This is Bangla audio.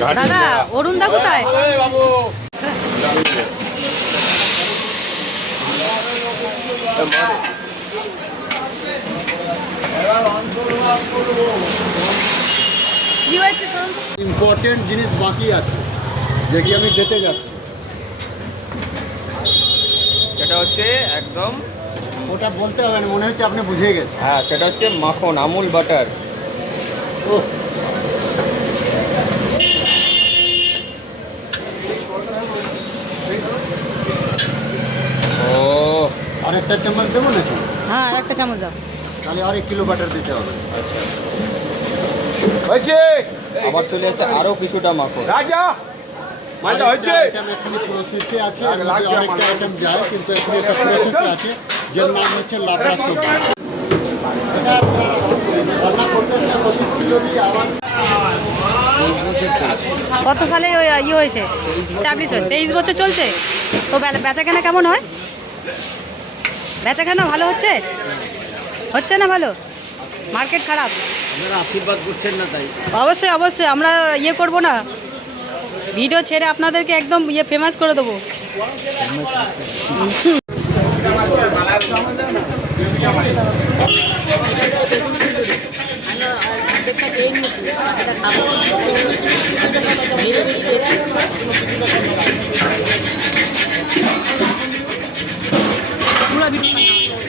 দাদা অরুণ দা কোথায়? কি হয়েছে? ইম্পর্টেন্ট জিনিস বাকি আছে যেটি আমি দিতে যাচ্ছি। সেটা হচ্ছে একদম, ওটা বলতে হবে না, মনে হচ্ছে আপনি বুঝে গেছেন। হ্যাঁ সেটা হচ্ছে মাখন, আমুল বাটার। ও ও আরেকটা চামচ দেবো নাকি? হ্যাঁ আর একটা চামচ দাও। তাহলে আর 1 কিলো বাটার দিতে হবে। আচ্ছা হয়েছে, আবার চলে যাচ্ছে আরো কিছুটা মাখন। রাজা মালটা হয়েছে। আইটেম এখনই প্রসেসে আছে, এর মধ্যে আরেকটা আইটেম যায় কিন্তু এখন এটা প্রসেসে আছে, যার নাম হচ্ছে লাবড়া সবজি। এটা রান্না করতেছে 25 কিলো দিয়ে। আবার কত সালে ইয়ে হয়েছে স্টাবলিশ হয়েছে? 23 বছর চলছে। তো বেচা কেনা কেমন হয়? বেচা কেনা ভালো হচ্ছে? হচ্ছে না ভালো? মার্কেট খারাপ? আপনারা আশীর্বাদ করছেন না তাই। অবশ্যই অবশ্যই, আমরা ইয়ে করব না, ভিডিও ছেড়ে আপনাদেরকে একদম ইয়ে ফেমাস করে দেবো। পুরো ভিডিও